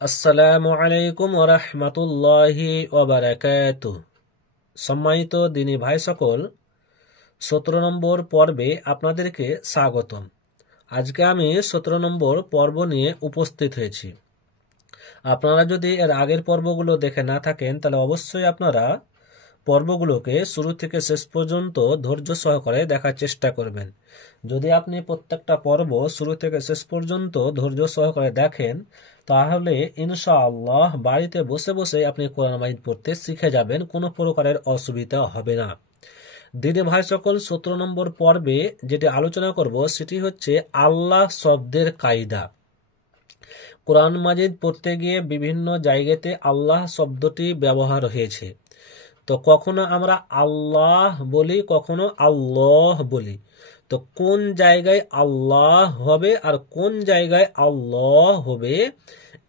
আসসালামু আলাইকুম ওয়া রাহমাতুল্লাহি ওয়া বারাকাতুহু। সম্মানিত দিনী ভাই সকল, 17 নম্বর পর্বে আপনাদেরকে স্বাগতম। আজকে আমি 17 নম্বর পর্ব নিয়ে উপস্থিত হয়েছি। আপনারা যদি এর আগের পর্বগুলো দেখে না থাকেন তাহলে অবশ্যই আপনারা পর্বগুলোকে শুরু থেকে শেষ পর্যন্ত ধৈর্য সহকারে দেখার চেষ্টা করবেন। যদি আপনি প্রত্যেকটা পর্ব শুরু থেকে শেষ পর্যন্ত ধৈর্য সহকারে দেখেন তাহলে ইনশাআল্লাহ বাড়িতে বসে বসে আপনি কোরআন মাজিদ পড়তে শিখে যাবেন, কোনো প্রকারের অসুবিধা হবে না। দিদি ভাই সকল, 17 নম্বর পর্বে যেটি আলোচনা করব সেটি হচ্ছে আল্লাহ শব্দের কায়দা। কোরআন মাজিদ পড়তে গিয়ে বিভিন্ন জায়গাতে আল্লাহ শব্দটি ব্যবহার হয়েছে। তো কখনো আমরা আল্লাহ বলি, কখনো আল্লাহ বলি। তো কোন জায়গায় আল্লাহ হবে আর কোন জায়গায় আল্লাহ হবে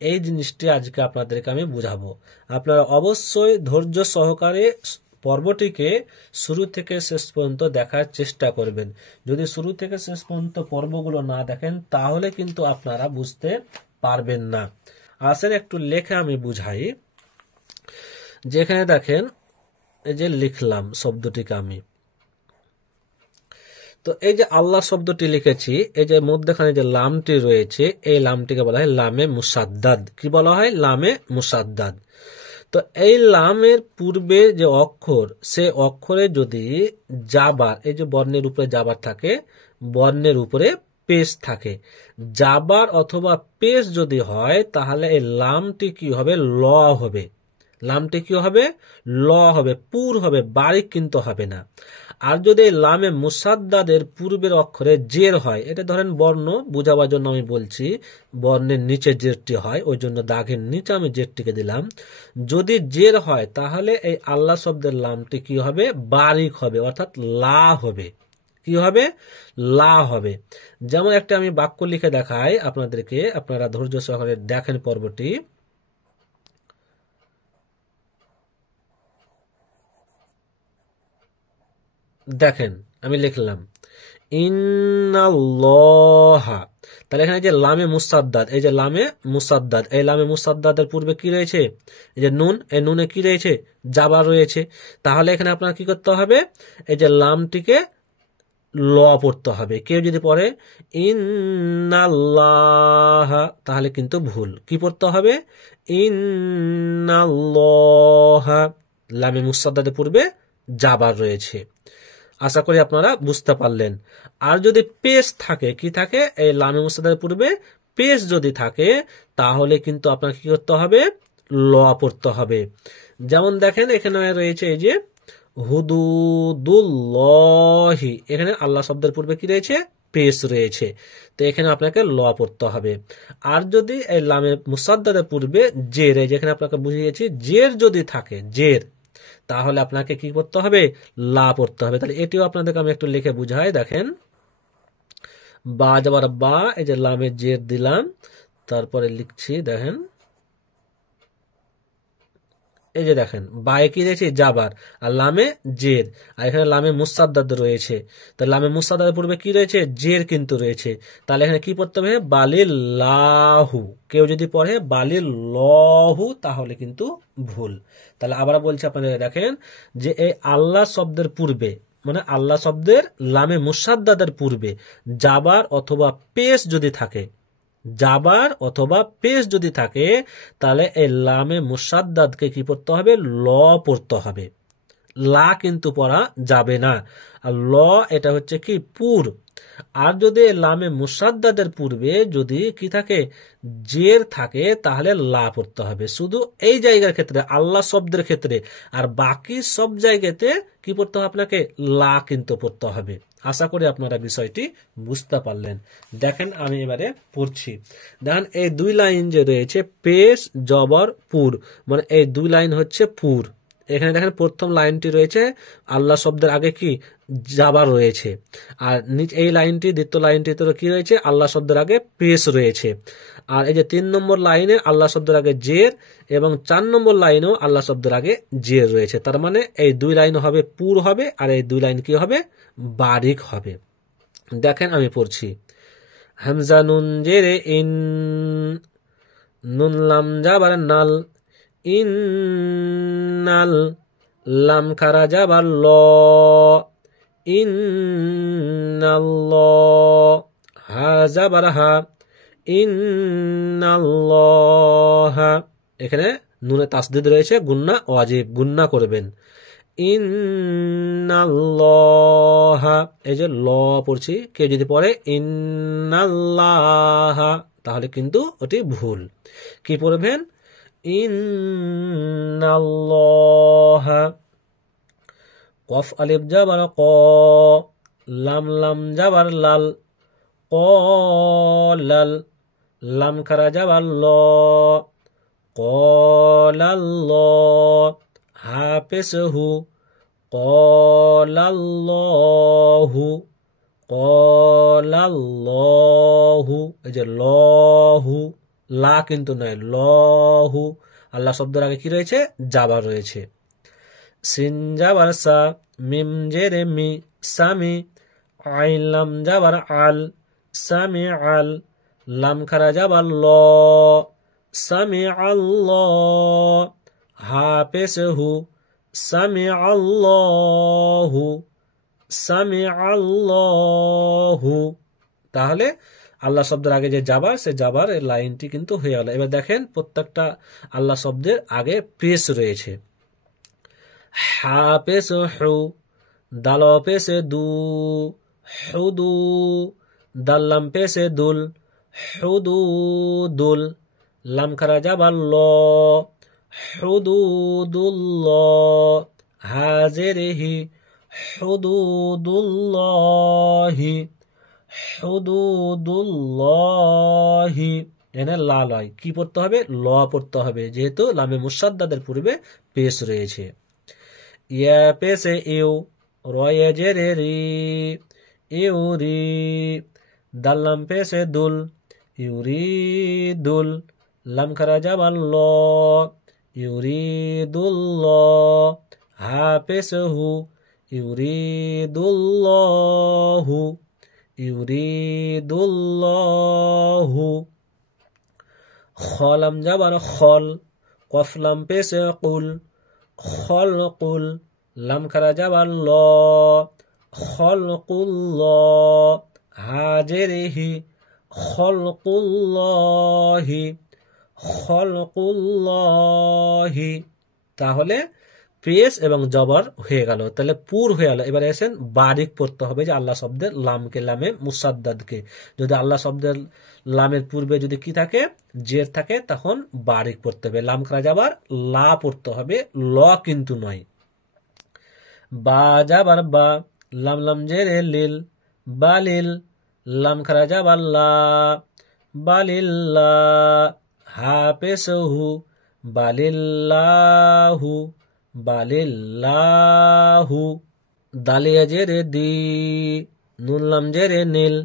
এই জিনিসটি আজকে আপনাদেরকে আমি বুঝাবো। আপনারা অবশ্যই ধৈর্য সহকারে পর্বটিকে শুরু থেকে শেষ পর্যন্ত দেখার চেষ্টা করবেন। যদি শুরু থেকে শেষ পর্যন্ত পর্বগুলো না দেখেন তাহলে কিন্তু আপনারা বুঝতে পারবেন না। আসেন একটু লেখে আমি বুঝাই। যেখানে দেখেন এই যে লিখলাম শব্দটিকে আমি, তো এই যে আল্লাহ শব্দটি লিখেছি, এই যে মধ্যখানে যে লামটি রয়েছে এই লামটিকে বলা হয় লামে মুসাদ্দাদ। কি বলা হয়? লামে মুসাদ্দাদ। তো এই লামের পূর্বে যে অক্ষর, সে অক্ষরে যদি জাবার, এই যে বর্ণের উপরে জাবার থাকে, বর্ণের উপরে পেশ থাকে, জাবার অথবা পেশ যদি হয় তাহলে এই লামটি কি হবে? ল হবে। লামটি কি হবে? ল হবে, পুর হবে, বারিক কিন্তু হবে না। আর যদি লামে মুসাদ্দাদের পূর্বের অক্ষরে জের হয়, এটা ধরেন বর্ণ বুঝাবার জন্য আমি বলছি, বর্ণের নিচে জেরটি হয় ওই জন্য দাগের নিচে আমি জেরটিকে দিলাম। যদি জের হয় তাহলে এই আল্লাহ শব্দের লামটি কি হবে? বারিক হবে, অর্থাৎ লা হবে। কি হবে? লা হবে। যেমন একটা আমি বাক্য লিখে দেখাই আপনাদেরকে, আপনারা ধৈর্য সহকারে দেখেন পর্বটি। দেখেন আমি লিখলাম ইন্নাল্লাহা। তাহলে এখানে যে লামে মুসাদ্দাদ, এই যে লামে মুসাদ্দাদ, এই লামে মুসাদ্দাদের পূর্বে কি রয়েছে? এই যে নুন, এই নুনে কি রয়েছে? জাবার রয়েছে। তাহলে এখানে আপনার কি করতে হবে? এই যে লামটিকে ল পড়তে হবে। কেউ যদি পড়ে ইন্নাল্লাহা তাহলে কিন্তু ভুল। কি পড়তে হবে? ইন্নাল্লাহা, লামে মুসাদ্দাদের পূর্বে জাবার রয়েছে। আশা করি আপনারা বুঝতে পারলেন। আর যদি পেশ থাকে, কি থাকে? এই লামে মুসাদ্দাদের পূর্বে পেশ যদি থাকে তাহলে কিন্তু আপনার কি করতে হবে? ল পড়তে হবে। যেমন দেখেন এখানে রয়েছে এই যে হুদুদুল্লাহি, এখানে আল্লাহ শব্দের পূর্বে কি রয়েছে? পেশ রয়েছে। তো এখানে আপনাকে ল পড়তে হবে। আর যদি এই লামে মুসাদ্দাদের পূর্বে জের, এই যেখানে আপনাকে বুঝিয়েছি জের যদি থাকে, জের, তাহলে আপনাকে কি করতে হবে? লা পড়তে হবে। তাহলে এটিও আপনাদেরকে আমি একটু লিখে বুঝাই। দেখেন বা যাবার বা, এই যে লামে জের দিলাম, তারপরে লিখছি। দেখেন এই যে দেখেন বায়ে কি রয়েছে? জাবার, আর লামে জের, আর এখানে লামে মুসাদ্দাদ রয়েছে। তো লামে মুসাদ্দাদের পূর্বে কি রয়েছে? জের কিন্তু রয়েছে। তাহলে এখানে কি পড়তে হবে? বালিল্লাহু। কেউ যদি পড়ে বালিল্লাহু তাহলে কিন্তু ভুল। তাহলে আবার বলছি আপনাদের, দেখেন যে এই আল্লাহ শব্দের পূর্বে, মানে আল্লাহ শব্দের লামে মুসাদ্দাদের পূর্বে জাবার অথবা পেশ যদি থাকে, জাবার অথবা পেশ যদি থাকে তাহলে এই লামে মুসাদ্দাদকে কি পড়তে হবে? ল পড়তে হবে। লা কিন্তু পড়া যাবে না। আর ল এটা হচ্ছে কি? পুর। আর যদি লামে মুসাদ্দাদের পূর্বে যদি কি থাকে? জের থাকে তাহলে লা পড়তে হবে, শুধু এই জায়গার ক্ষেত্রে, আল্লাহ শব্দের ক্ষেত্রে। আর বাকি সব জায়গাতে কি পড়তে হবে? আপনাকে লা কিন্তু পড়তে হবে। আশা করি আপনারা বিষয়টি বুঝতে পারলেন। দেখেন আমি এবারে পড়ছি। দেখেন এই দুই লাইন যে রয়েছে পেশ জবর পুর, মানে এই দুই লাইন হচ্ছে পুর। এখানে দেখেন প্রথম লাইনটি রয়েছে আল্লাহ শব্দের আগে কি? জাবার রয়েছে। আর এই লাইনটি, দ্বিতীয় লাইনটিতে কি রয়েছে? আল্লাহ শব্দের আগে পেশ রয়েছে। আর এই যে 3 নম্বর লাইনে আল্লাহ শব্দের আগে জের, এবং 4 নম্বর লাইনেও আল্লাহ শব্দের আগে জের রয়েছে। তার মানে এই দুই লাইন হবে পুর হবে, আর এই দুই লাইন কি হবে? বারিক হবে। দেখেন আমি পড়ছি হামজা নুন জেরে ইন, নুন লাম যাবার নাল, ইন্নাল, লাম খারা যাবার ল, ইন্নাল্লাহ, হা যাবার হা, ইন্নাল্লাহা। এখানে নুনে তাসদিদ রয়েছে, গুন্না ওয়াজিব, গুন্না করবেন। ইন্নাল্লাহা, এই যে ল পড়ছি, কেউ যদি পড়ে ইন্নাল্লাহা তাহলে কিন্তু ওটি ভুল। কি পড়বেন? ইন্নাল্লাহা। কফ আলিফ যাবার ক, লাম লাম যাবার লাল, কলাল, লাম খারা যাবার ল, কলাল্লাহ, হা পেশ হু, কলাল্লাহু, কলাল্লাহু। এই যে লহু, লা কিন্তু নয়, লহু। আল্লাহ শব্দের আগে কি রয়েছে? জাবার রয়েছে। সিন যাবার সা, মিম জেরে মি, সামি, আইন লাম যাবার আল, সামি আল, লাম খারা যাবার ল, সামি আল্লাহ, হা পেশ হু, সামি আল্লাহু, সামি আল্লাহু। তাহলে আল্লাহ শব্দের আগে যে জাবার, সে জাবার এর লাইনটি কিন্তু হয়ে গেল। এবার দেখেন প্রত্যেকটা আল্লাহ শব্দের আগে পেশ রয়েছে। হা পেশ হু, দাল পেশে দু, হুদু, দাল্লাম পেশে দুল, হুদু দুল, লাম খারা যাবার ল, হুদুদুল্লাহ, হাজেরেহি, হুদুদুল্লাহি, হুদুদুল্লাহি। এখানে লা লয়, কি পড়তে হবে? ল পড়তে হবে, যেহেতু লামে মুসাদ্দাদের পূর্বে পেশ রয়েছে। ইয়া পেশে ইউ, রয়ে জেরে রি, ইউ রি, দাল্লাম পেশে দুল, ইউরি দুল, লাম খারা যাবার ল, ইউরিদুল্লাহ, হা পেশে হু, ইউরিদুল্লাহু, ইউরিদুল্লাহু। খলাম যাবার খল, কফলাম পেশে কুল, খল কুল, লাম খারা যাবার ল, খলকুল্লাহ, হাজেরেহি, খলকুল্লাহি, খলকুল্লাহি। তাহলে পেশ এবং জবর হয়ে গেল, তাহলে পুর হয়ে গেল। এবারে এসেন বারিক পড়তে হবে, যে আল্লাহ শব্দের লামকে, লামে মুসাদ্দাদকে। যদি আল্লাহ শব্দের লামের পূর্বে যদি কি থাকে? জের থাকে, তখন বারিক পড়তে হবে। লাম খারা যাবার লা পড়তে হবে, ল কিন্তু নয়। বা যাবার বা, লাম লাম জেরে লিল, বালিল, লাম খারা যাবার লা, বালিল্লাহ, হা পেশ হু, বালিল্লাহু, বালিল্লাহু। দালিয়া জেরে দি, নুন লাম জেরে নীল,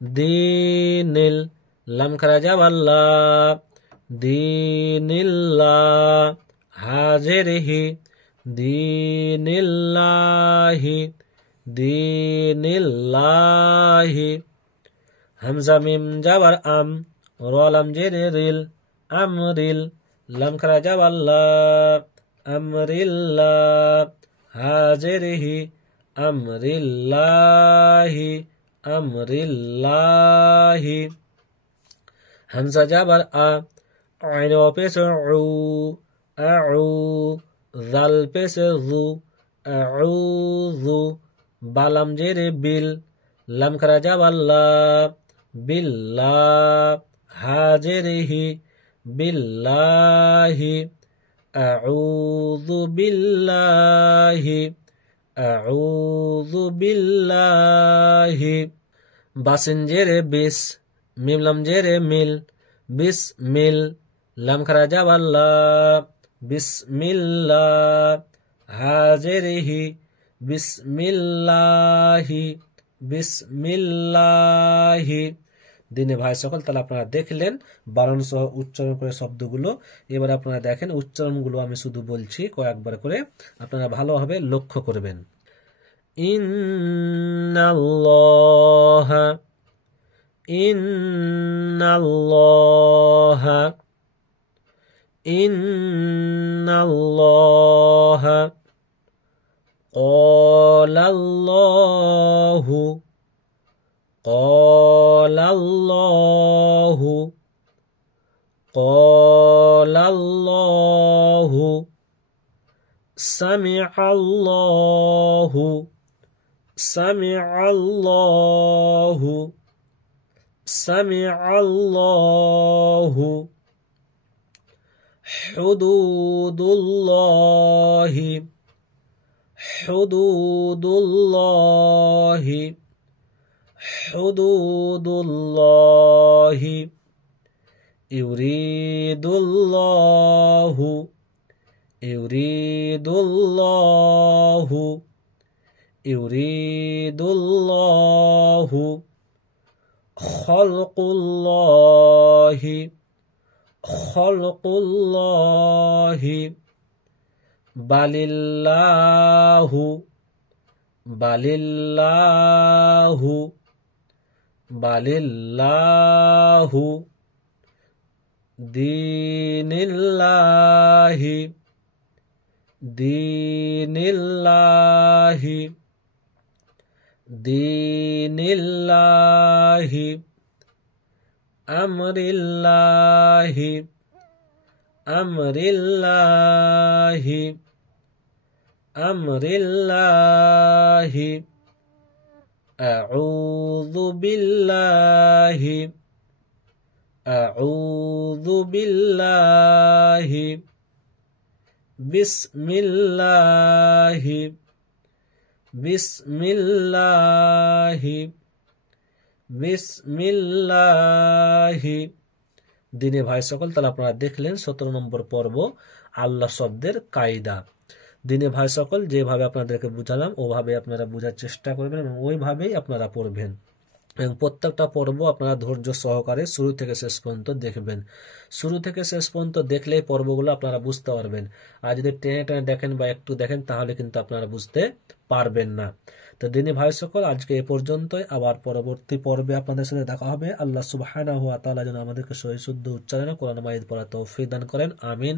দিনিল, লাম খারা যাবার লা, দিনিল্লাহ, হা জেরে হি, দিনিল্লাহি, দিনিল্লাহি। হামজা মিম যাবার আম, র লাম জেরে রিল, আমরিল, লাম খারা যাবার লা, আমরিল্লাহ, হা জেরে হি, আমরিল্লাহি, আমরিল্লাহি। হামজা যাবার আ, আইন পেশে উ, আউ, জাল পেশে জু, আউযু, বালাম জেরে বিল, লাম খারা যাবার লা, বিল্লাহ, হা জেরে হি, বিল্লাহি, আউযু বিল্লাহি, আউযু বিল্লাহি। বাসিন জেরে বিস, মিম লাম জেরে মিল, বিসমিল, লাম খারা যাবার লা, বিসমিল্লাহ, হা জেরে হি, বিসমিল্লাহি, বিসমিল্লাহি। দিনে ভাই সকল, তাহলে আপনারা দেখলেন বানান সহ উচ্চারণ করে শব্দগুলো। এবার আপনারা দেখেন উচ্চারণগুলো আমি শুধু বলছি কয়েকবার করে, আপনারা ভালোভাবে লক্ষ্য করবেন। ইন্নাল্লাহা, ইন্নাল্লাহা, ইন্নাল্লাহা, ক্বালাল্লাহু, ক্বালাল্লাহু, ক্বালাল্লাহু, সামিআল্লাহু, সামিআল্লাহু, সামিআল্লাহু, হুদুদুল্লাহি, হুদুদুল্লাহি, হুদুদুল্লাহি, ইউরিদুল্লাহু, ইউরিদুল্লাহু, ইউরিদুল্লাহু, খালকুল্লাহি, খালকুল্লাহি, বালিল্লাহু, বালিল্লাহু, বালিল্লাহু, দীনিল্লাহি, দীনিল্লাহি, দীনিল্লাহি, আমরিল্লাহি, আমরিল্লাহি, আমরিল্লাহি, আউযু বিল্লাহি, আউযু বিল্লাহি, বিসমিল্লাহি, বিসমিল্লাহি, বিসমিল্লাহি। দিনে ভাই সকল, তাহলে আপনারা দেখলেন 17 নম্বর পর্ব আল্লাহ শব্দের কায়দা। দিনে ভাই সকল, যেভাবে আপনাদেরকে বুঝালাম ওভাবে আপনারা বোঝার চেষ্টা করবেন এবং ওইভাবেই আপনারা পড়বেন এবং প্রত্যেকটা পর্ব আপনারা ধৈর্য সহকারে শুরু থেকে শেষ পর্যন্ত দেখবেন। শুরু থেকে শেষ পর্যন্ত দেখলেই পর্বগুলো আপনারা বুঝতে পারবেন। আর যদি টেনে টেনে দেখেন বা একটু দেখেন তাহলে কিন্তু আপনারা বুঝতে পারবেন না। তো দিনী ভাই সকল, আজকে এ পর্যন্তই। আবার পরবর্তী পর্বে আপনাদের সাথে দেখা হবে। আল্লাহ সুবহানাহু ওয়া তাআলা যেন আমাদেরকে সহি শুদ্ধ উচ্চারণে কোরআন মাজিদ পড়ার তৌফিক দান করেন। আমিন।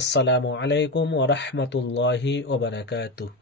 আসসালামু আলাইকুম ওয়া রাহমাতুল্লাহি ওয়া বারাকাতুহু।